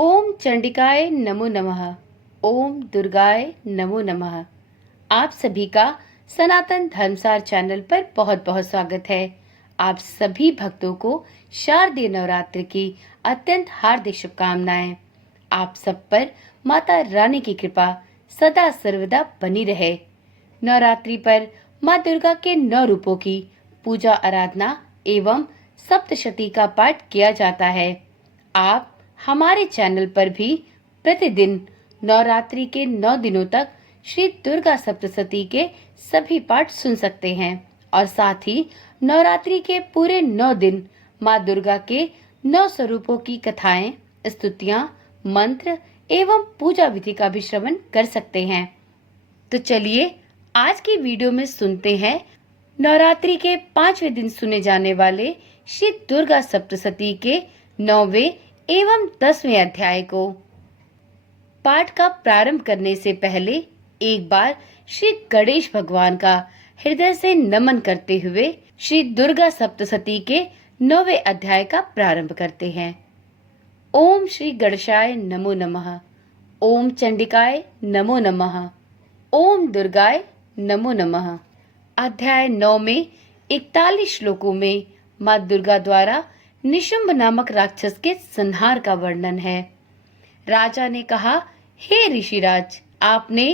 ओम चंडिकाय नमो नमः। ओम दुर्गाय नमो नमः। आप सभी का सनातन धर्मसार चैनल पर बहुत बहुत स्वागत है। आप सभी भक्तों को शारदीय नवरात्र की अत्यंत हार्दिक शुभकामनाएं। आप सब पर माता रानी की कृपा सदा सर्वदा बनी रहे। नवरात्रि पर माँ दुर्गा के 9 रूपों की पूजा आराधना एवं सप्तशती का पाठ किया जाता है। आप हमारे चैनल पर भी प्रतिदिन नवरात्रि के 9 दिनों तक श्री दुर्गा सप्तशती के सभी पाठ सुन सकते हैं और साथ ही नवरात्रि के पूरे 9 दिन माँ दुर्गा के 9 स्वरूपों की कथाएं, स्तुतियां, मंत्र एवं पूजा विधि का भी श्रवण कर सकते हैं। तो चलिए आज की वीडियो में सुनते हैं नवरात्रि के 5वें दिन सुने जाने वाले श्री दुर्गा सप्तशती के 9वें एवं 10वें अध्याय को। पाठ का प्रारंभ करने से पहले एक बार श्री गणेश भगवान का हृदय से नमन करते हुए श्री दुर्गा सप्तशती के 9वें अध्याय का प्रारंभ करते हैं। ओम श्री गणेशाय नमो नमः। ओम चंडिकाय नमो नमः। ओम दुर्गाय नमो नमः। अध्याय 9 में 41 श्लोकों में माँ दुर्गा द्वारा निशुंभ नामक राक्षस के संहार का वर्णन है। राजा ने कहा, हे ऋषिराज, आपने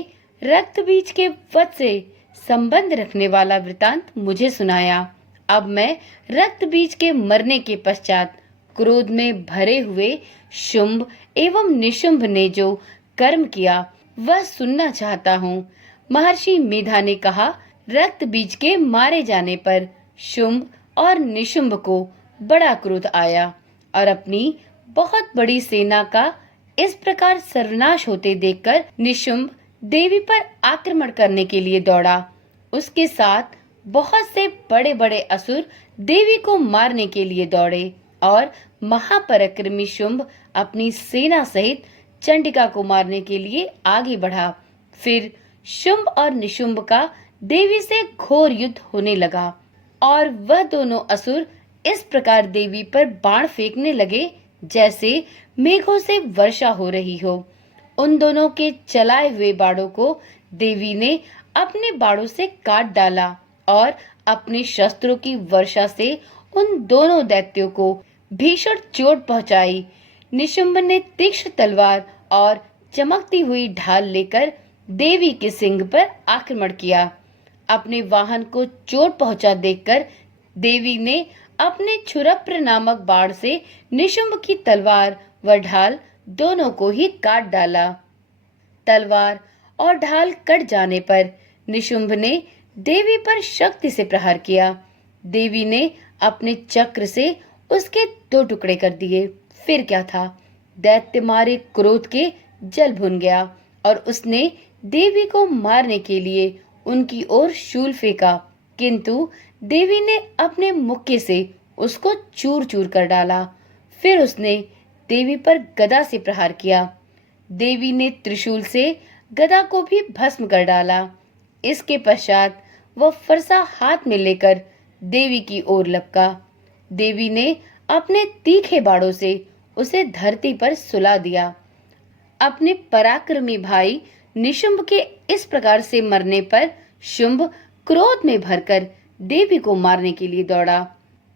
रक्त बीज के वध से संबंध रखने वाला वृतांत मुझे सुनाया। अब मैं रक्त बीज के मरने के पश्चात क्रोध में भरे हुए शुंभ एवं निशुंभ ने जो कर्म किया वह सुनना चाहता हूँ। महर्षि मेधा ने कहा, रक्त बीज के मारे जाने पर शुंभ और निशुंभ को बड़ा क्रोध आया और अपनी बहुत बड़ी सेना का इस प्रकार सर्वनाश होते देखकर निशुंभ देवी पर आक्रमण करने के लिए दौड़ा। उसके साथ बहुत से बड़े बड़े असुर देवी को मारने के लिए दौड़े और महापराक्रमी शुंभ अपनी सेना सहित चंडिका को मारने के लिए आगे बढ़ा। फिर शुंभ और निशुंभ का देवी से घोर युद्ध होने लगा और वह दोनों असुर इस प्रकार देवी पर बाण फेंकने लगे जैसे मेघों से वर्षा हो रही हो। उन दोनों के चलाए हुए बाणों को देवी ने अपने बाणों से काट डाला और अपने शस्त्रों की वर्षा से उन दोनों दैत्यों को भीषण चोट पहुंचाई। निशुंभ ने तीक्ष्ण तलवार और चमकती हुई ढाल लेकर देवी के सिंह पर आक्रमण किया। अपने वाहन को चोट पहुंचा देखकर देवी ने अपने क्षुरप्र नामक बाण से निशुंभ की तलवार व ढाल दोनों को ही काट डाला। तलवार और ढाल कट जाने पर निशुंभ ने देवी पर शक्ति से प्रहार किया। देवी ने अपने चक्र से उसके 2 टुकड़े कर दिए। फिर क्या था, दैत्य मारे क्रोध के जल भुन गया और उसने देवी को मारने के लिए उनकी ओर शूल फेंका, किंतु देवी ने अपने मुक्के से उसको चूर चूर कर डाला। फिर उसने देवी पर गदा से प्रहार किया। देवी ने त्रिशूल से गदा को भी भस्म कर डाला। इसके पश्चात वह फरसा हाथ में लेकर देवी की ओर लपका। देवी ने अपने तीखे बाणों से उसे धरती पर सुला दिया। अपने पराक्रमी भाई निशुंभ के इस प्रकार से मरने पर शुंभ क्रोध में भरकर देवी को मारने के लिए दौड़ा।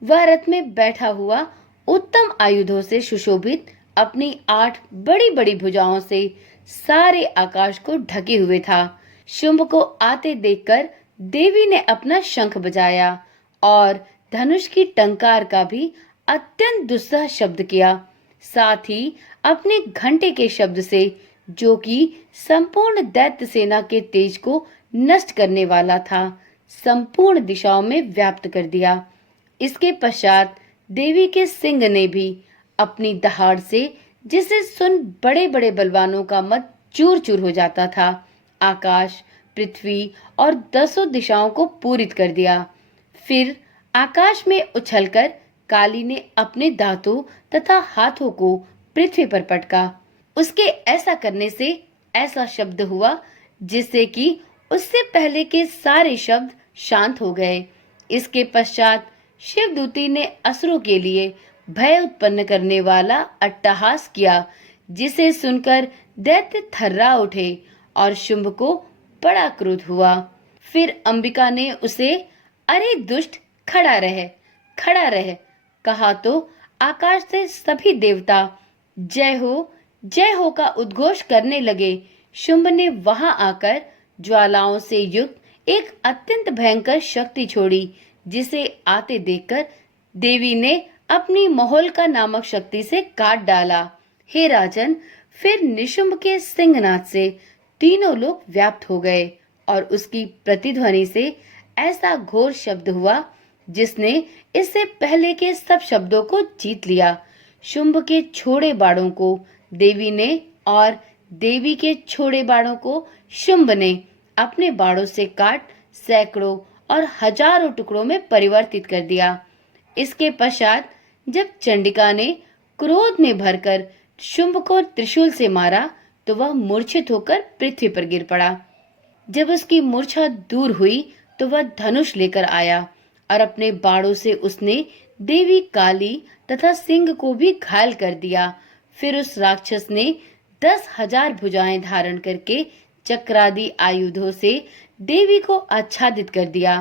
वह रथ में बैठा हुआ उत्तम आयुधों से सुशोभित अपनी 8 बड़ी बड़ी भुजाओं से सारे आकाश को ढके हुए था। शुंभ को आते देखकर देवी ने अपना शंख बजाया और धनुष की टंकार का भी अत्यंत दुस्सह शब्द किया। साथ ही अपने घंटे के शब्द से, जो कि संपूर्ण दैत्य सेना के तेज को नष्ट करने वाला था, संपूर्ण दिशाओं में व्याप्त कर दिया। इसके पश्चात देवी के सिंह ने भी अपनी दहाड़ से, जिसे सुन बड़े बड़े बलवानों का मत चूर चूर हो जाता था, आकाश, पृथ्वी और 10 दिशाओं को पूरित कर दिया। फिर आकाश में उछलकर काली ने अपने दांतों तथा हाथों को पृथ्वी पर पटका। उसके ऐसा करने से ऐसा शब्द हुआ जिससे कि उससे पहले के सारे शब्द शांत हो गए। इसके पश्चात शिवदूती ने असुरों के लिए भय उत्पन्न करने वाला अट्टहास किया, जिसे सुनकर दैत्य थर्रा उठे और शुंभ को बड़ा क्रोध हुआ। फिर अंबिका ने उसे अरे दुष्ट, खड़ा रह कहा तो आकाश से सभी देवता जय हो का उद्घोष करने लगे। शुंभ ने वहां आकर ज्वालाओं से युक्त एक अत्यंत भयंकर शक्ति छोड़ी, जिसे आते देखकर देवी ने अपनी महोल्का नामक शक्ति से काट डाला। हे राजन, फिर निशुंभ के सिंहनाद से तीनों लोग व्याप्त हो गए और उसकी प्रतिध्वनि से ऐसा घोर शब्द हुआ जिसने इससे पहले के सब शब्दों को जीत लिया। शुंभ के छोड़े बाणों को देवी ने और देवी के छोड़े बाणों को शुंभ ने अपने बाणों से काट सैकड़ों और हजारों टुकड़ों में परिवर्तित कर दिया। इसके पश्चात जब चंडिका ने क्रोध में भरकर शुंभ को त्रिशूल से मारा तो वह मूर्छित होकर पृथ्वी पर गिर पड़ा। जब उसकी मूर्छा दूर हुई तो वह धनुष लेकर आया और अपने बाणों से उसने देवी काली तथा सिंह को भी घायल कर दिया। फिर उस राक्षस ने 10,000 भुजाएं धारण करके चक्रादि आयुधों से देवी को आच्छादित कर दिया।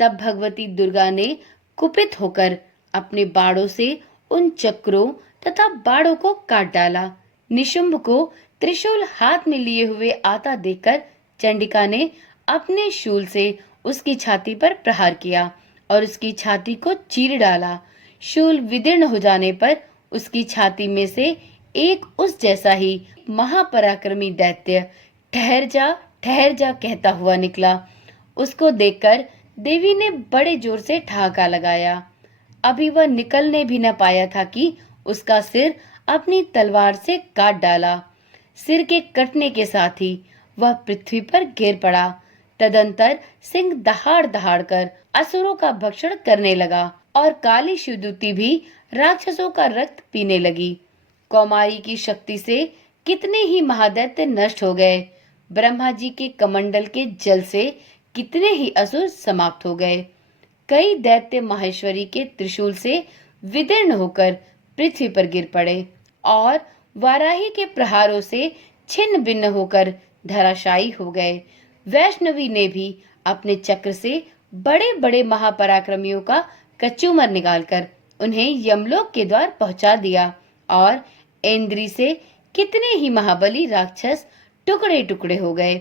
तब भगवती दुर्गा ने कुपित होकर अपने बाणों से उन चक्रों तथा बाणों को काट डाला। निशुंभ को त्रिशूल हाथ में लिए हुए आता देखकर चंडिका ने अपने शूल से उसकी छाती पर प्रहार किया और उसकी छाती को चीर डाला। शूल विदीर्ण हो जाने पर उसकी छाती में से एक उस जैसा ही महापराक्रमी दैत्य ठहर जा कहता हुआ निकला। उसको देखकर देवी ने बड़े जोर से ठहाका लगाया। अभी वह निकलने भी न पाया था कि उसका सिर अपनी तलवार से काट डाला। सिर के कटने के साथ ही वह पृथ्वी पर गिर पड़ा। तदंतर सिंह दहाड़ दहाड़ कर असुरों का भक्षण करने लगा और काली शिवदूती भी राक्षसों का रक्त पीने लगी। कौमारी की शक्ति से कितने ही महादैत्य नष्ट हो गए। ब्रह्मा जी के कमंडल के जल से कितने ही असुर समाप्त हो गए। कई दैत्य माहेश्वरी के त्रिशूल से विदीर्ण होकर पृथ्वी पर गिर पड़े और वाराही के प्रहारों से छिन्न भिन्न होकर धराशायी हो गए। वैष्णवी ने भी अपने चक्र से बड़े बड़े महापराक्रमियों का कचूमर निकालकर उन्हें यमलोक के द्वार पहुंचा दिया और इंद्री से कितने ही महाबली राक्षस टुकड़े टुकड़े हो गए।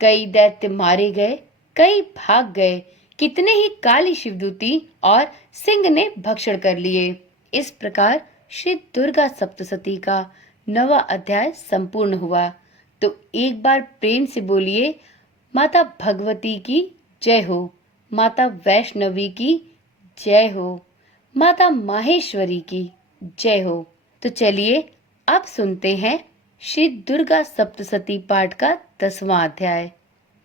कई दैत्य मारे गए, कई भाग गए, कितने ही काली शिवदूती और सिंह ने भक्षण कर लिए। इस प्रकार श्री दुर्गा सप्तशती का 9वां अध्याय संपूर्ण हुआ। तो एक बार प्रेम से बोलिए, माता भगवती की जय हो, माता वैष्णवी की जय हो, माता माहेश्वरी की जय हो। तो चलिए अब सुनते हैं श्री दुर्गा सप्तशती पाठ का 10वां अध्याय।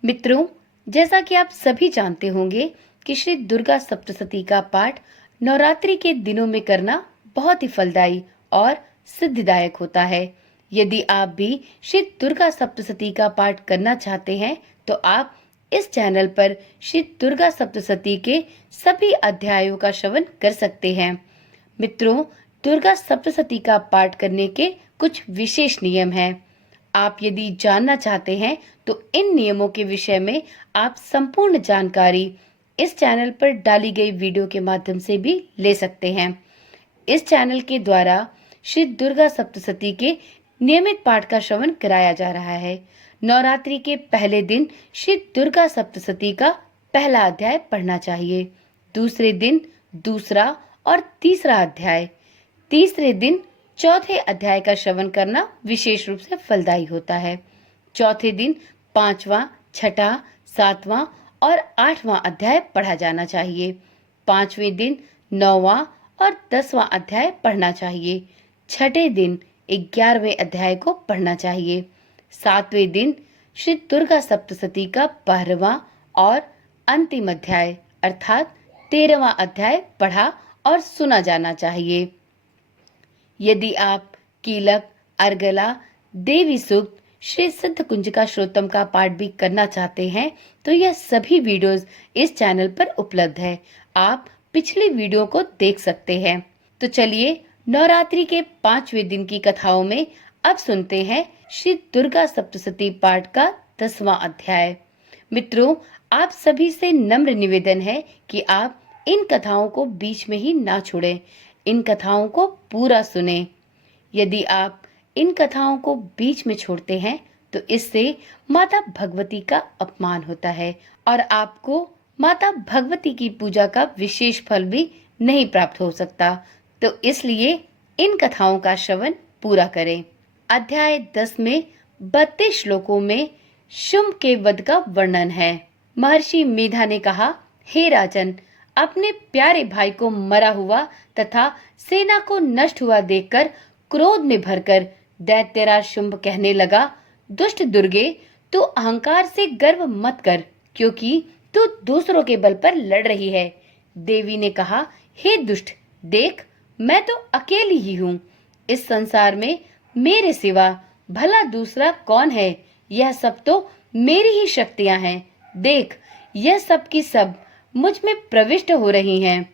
मित्रों, जैसा कि आप सभी जानते होंगे कि श्री दुर्गा सप्तशती का पाठ नवरात्रि के दिनों में करना बहुत ही फलदायी और सिद्धिदायक होता है। यदि आप भी श्री दुर्गा सप्तशती का पाठ करना चाहते हैं तो आप इस चैनल पर श्री दुर्गा सप्तशती के सभी अध्यायों का श्रवण कर सकते हैं। मित्रों, दुर्गा सप्तशती का पाठ करने के कुछ विशेष नियम हैं। आप यदि जानना चाहते हैं तो इन नियमों के विषय में आप संपूर्ण जानकारी इस चैनल पर डाली गई वीडियो के माध्यम से भी ले सकते हैं। इस चैनल के द्वारा श्री दुर्गा सप्तशती के नियमित पाठ का श्रवण कराया जा रहा है। नवरात्रि के पहले दिन श्री दुर्गा सप्तशती का पहला अध्याय पढ़ना चाहिए, दूसरे दिन दूसरा और तीसरा अध्याय, तीसरे दिन चौथे अध्याय का श्रवण करना विशेष रूप से फलदायी होता है। चौथे दिन 5वां, 6वां, 7वां और 8वां अध्याय पढ़ा जाना चाहिए। 5वें दिन 9वां और 10वां अध्याय पढ़ना चाहिए। 6ठे दिन 11वें अध्याय को पढ़ना चाहिए। 7वें दिन श्री दुर्गा सप्तशती का 12वां और अंतिम अध्याय अर्थात 13वां अध्याय पढ़ा और सुना जाना चाहिए। यदि आप कीलक, अर्गला, देवी सूक्त, श्री सिद्ध कुंजिका श्रोतम का पाठ भी करना चाहते हैं तो यह सभी वीडियोस इस चैनल पर उपलब्ध है। आप पिछली वीडियो को देख सकते हैं। तो चलिए नवरात्रि के 5वें दिन की कथाओं में अब सुनते हैं श्री दुर्गा सप्तशती पाठ का 10वां अध्याय। मित्रों, आप सभी से नम्र निवेदन है कि आप इन कथाओं को बीच में ही ना छोड़ें, इन कथाओं को पूरा सुने। यदि आप इन कथाओं को बीच में छोड़ते हैं तो इससे माता भगवती का अपमान होता है और आपको माता भगवती की पूजा का विशेष फल भी नहीं प्राप्त हो सकता। तो इसलिए इन कथाओं का श्रवण पूरा करें। अध्याय 10 में 32 श्लोकों में शुंभ के वध का वर्णन है। महर्षि मेधा ने कहा, हे राजन, अपने प्यारे भाई को मरा हुआ तथा सेना को नष्ट हुआ देखकर क्रोध में भरकर दैत्यराज शुंभ कहने लगा, दुष्ट दुर्गे, तू अहंकार से गर्व मत कर, क्योंकि तू दूसरों के बल पर लड़ रही है। देवी ने कहा, हे दुष्ट, देख, मैं तो अकेली ही हूँ। इस संसार में मेरे सिवा भला दूसरा कौन है? यह सब तो मेरी ही शक्तियां हैं। देख, यह सब की सब मुझ में प्रविष्ट हो रही हैं।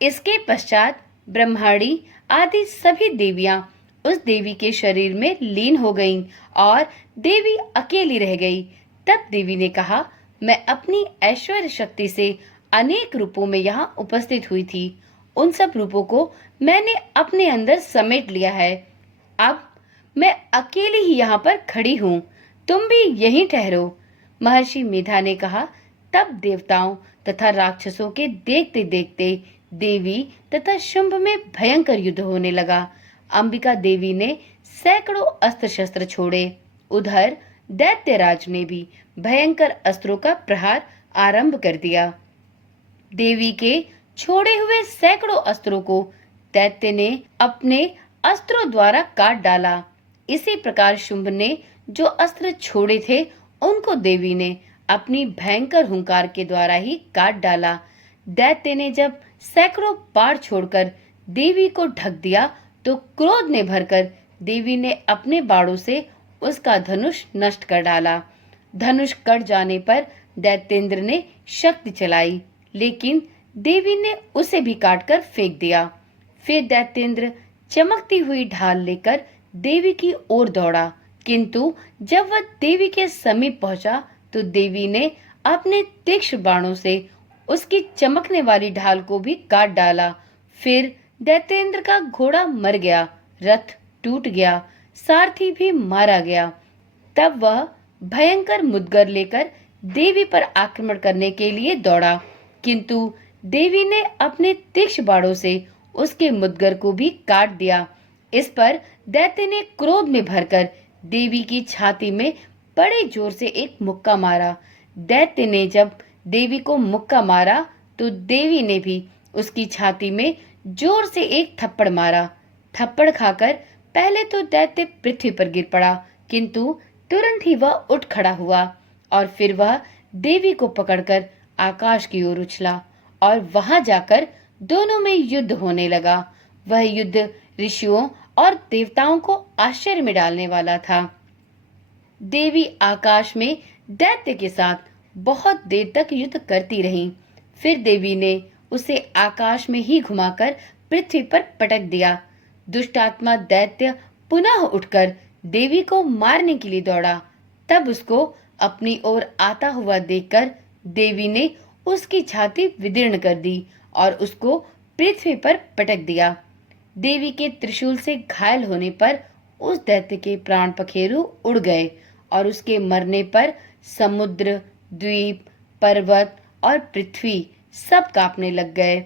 इसके पश्चात ब्रह्माणी आदि सभी देवियां उस देवी के शरीर में लीन हो गईं और देवी अकेली रह गई। तब देवी ने कहा, मैं अपनी ऐश्वर्य शक्ति से अनेक रूपों में यहाँ उपस्थित हुई थी। उन सब रूपों को मैंने अपने अंदर समेट लिया है। अब मैं अकेली ही यहाँ पर खड़ी हूँ, तुम भी यहीं ठहरो। महर्षि मेधा ने कहा, तब देवताओं तथा राक्षसों के देखते देखते देवी तथा शुंभ में भयंकर युद्ध होने लगा। अंबिका देवी ने सैकड़ों अस्त्र शस्त्र छोड़े। उधर दैत्यराज ने भी भयंकर अस्त्रों का प्रहार आरंभ कर दिया। देवी के छोड़े हुए सैकड़ों अस्त्रों को दैत्य ने अपने अस्त्रों द्वारा काट डाला। इसी प्रकार शुंभ ने जो अस्त्र छोड़े थे उनको देवी ने अपनी भयंकर हुंकार के द्वारा ही काट डाला। दैत्य ने जब सैकड़ों बाढ़ छोड़कर देवी को ढक दिया तो क्रोध में भरकर देवी ने अपने बाणों से उसका धनुष नष्ट कर डाला। धनुष कट जाने पर दैत्येंद्र ने शक्ति चलाई, लेकिन देवी ने उसे भी काटकर फेंक दिया। फिर दैत्येंद्र चमकती हुई ढाल लेकर देवी की ओर दौड़ा, किंतु जब वह देवी के समीप पहुंचा तो देवी ने अपने तीक्ष्ण बाणों से उसकी चमकने वाली ढाल को भी काट डाला। फिर दैत्येंद्र का घोड़ा मर गया, रथ टूट गया, सारथी भी मारा गया। तब वह भयंकर मुद्गर लेकर देवी पर आक्रमण करने के लिए दौड़ा, किंतु देवी ने अपने तीक्ष्ण बाणों से उसके मुद्गर को भी काट दिया। इस पर दैत्य ने क्रोध में भरकर देवी की छाती में बड़े जोर से एक मुक्का मारा। दैत्य ने जब देवी को मुक्का मारा तो देवी ने भी उसकी छाती में जोर से एक थप्पड़ मारा। थप्पड़ खाकर पहले तो दैत्य पृथ्वी पर गिर पड़ा, किंतु तुरंत ही वह उठ खड़ा हुआ और फिर वह देवी को पकड़कर आकाश की ओर उछला और वहां जाकर दोनों में युद्ध होने लगा। वह युद्ध ऋषियों और देवताओं को आश्चर्य में डालने वाला था। देवी आकाश में दैत्य के साथ बहुत देर तक युद्ध करती रही। फिर देवी ने उसे आकाश में ही घुमाकर पृथ्वी पर पटक दिया। दुष्टात्मा दैत्य पुनः उठकर देवी को मारने के लिए दौड़ा। तब उसको अपनी ओर आता हुआ देखकर देवी ने उसकी छाती विदीर्ण कर दी और उसको पृथ्वी पर पटक दिया। देवी के त्रिशूल से घायल होने पर उस दैत्य के प्राण पखेरु उड़ गए और उसके मरने पर समुद्र, द्वीप, पर्वत और पृथ्वी सब कांपने लग गए।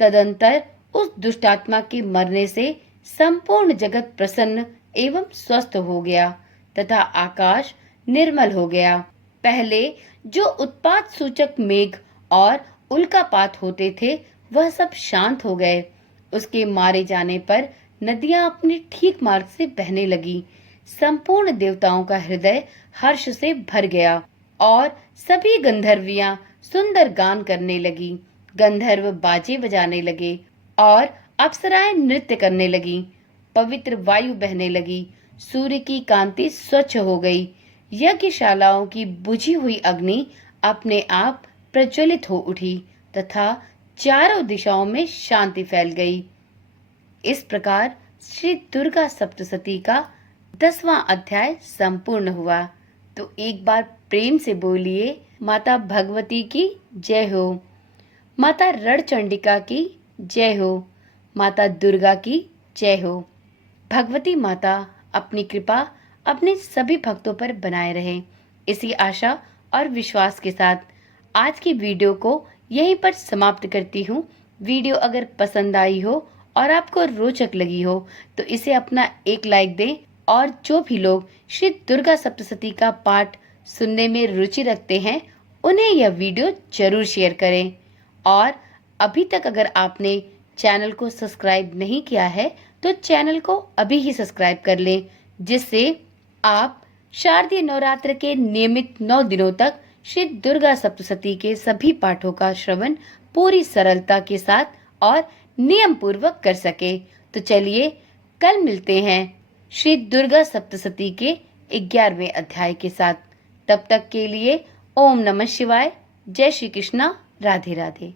तदंतर उस दुष्टात्मा के मरने से संपूर्ण जगत प्रसन्न एवं स्वस्थ हो गया तथा आकाश निर्मल हो गया। पहले जो उत्पात सूचक मेघ और उल्कापात होते थे वह सब शांत हो गए। उसके मारे जाने पर नदियां अपने ठीक मार्ग से बहने लगी। संपूर्ण देवताओं का हृदय हर्ष से भर गया और सभी गंधर्वियां सुंदर गान करने लगी। गंधर्व बाजे बजाने लगे और अप्सराएं नृत्य करने लगी। पवित्र वायु बहने लगी। सूर्य की कांति स्वच्छ हो गई। यज्ञशालाओं की बुझी हुई अग्नि अपने आप प्रज्वलित हो उठी तथा चारों दिशाओं में शांति फैल गई। इस प्रकार श्री दुर्गा सप्तशती का 10वां अध्याय संपूर्ण हुआ। तो एक बार प्रेम से बोलिए माता भगवती की जय हो, माता रणचंडिका की जय हो, माता दुर्गा की जय हो। भगवती माता अपनी कृपा अपने सभी भक्तों पर बनाए रहे, इसी आशा और विश्वास के साथ आज की वीडियो को यहीं पर समाप्त करती हूँ। वीडियो अगर पसंद आई हो और आपको रोचक लगी हो तो इसे अपना एक लाइक दें, और जो भी लोग श्री दुर्गा सप्तशती का पाठ सुनने में रुचि रखते हैं उन्हें यह वीडियो जरूर शेयर करें। और अभी तक अगर आपने चैनल को सब्सक्राइब नहीं किया है तो चैनल को अभी ही सब्सक्राइब कर लें, जिससे आप शारदीय नवरात्र के नियमित 9 दिनों तक श्री दुर्गा सप्तशती के सभी पाठों का श्रवण पूरी सरलता के साथ और नियम पूर्वक कर सके। तो चलिए कल मिलते हैं श्री दुर्गा सप्तशती के 11वें अध्याय के साथ। तब तक के लिए ओम नमः शिवाय, जय श्री कृष्णा, राधे राधे।